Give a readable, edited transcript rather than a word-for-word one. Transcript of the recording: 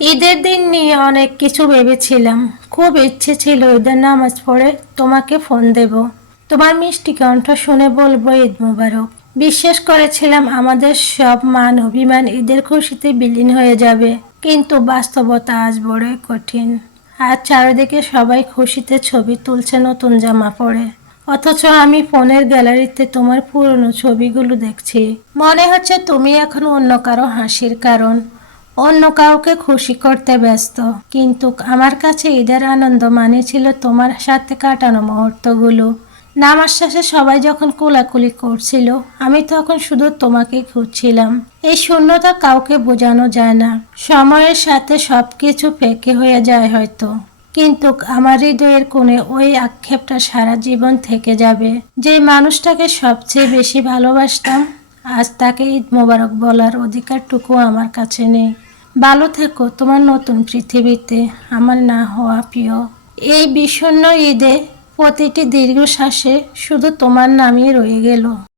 ঈদের দিন নিয়ে অনেক কিছু ভেবেছিলাম। খুব ইচ্ছে ছিল ঈদের নামাজ পড়ে তোমাকে ফোন দেব, তোমার মিষ্টি কণ্ঠ শুনে বলবো ঈদ মোবারক। বিশ্বাস করেছিলাম আমাদের সব মান অভিমান ঈদের খুশিতে বিলীন হয়ে যাবে, কিন্তু বাস্তবতা আজ বড়ই কঠিন। আর চারিদিকে সবাই খুশিতে ছবি তুলছে নতুন জামা পরে, অথচ আমি ফোনের গ্যালারিতে তোমার পুরনো ছবিগুলো দেখছি। মনে হচ্ছে তুমি এখন অন্য কারো হাসির কারণ, অন্য কাউকে খুশি করতে ব্যস্ত। কিন্তু আমার কাছে ঈদের আনন্দ মানে ছিল তোমার সাথে কাটানো মুহূর্তগুলো। নামাজ শেষে সবাই যখন কোলাকুলি করছিল, আমি তখন শুধু তোমাকেই খুঁজছিলাম। এই শূন্যতা কাউকে বোঝানো যায় না। সময়ের সাথে সবকিছু ফেঁকে হয়ে যায় হয়তো, কিন্তু আমার হৃদয়ের কোণে ওই আক্ষেপটা সারা জীবন থেকে যাবে। যে মানুষটাকে সবচেয়ে বেশি ভালোবাসতাম, আজ তাকে ঈদ মোবারক বলার অধিকারটুকু আমার কাছে নেই। ভালো থেকো তোমার নতুন পৃথিবীতে, আমার না হওয়া প্রিয়। এই বিষণ্ণ ঈদে প্রতিটি দীর্ঘশ্বাসে শুধু তোমার নামই রয়ে গেল।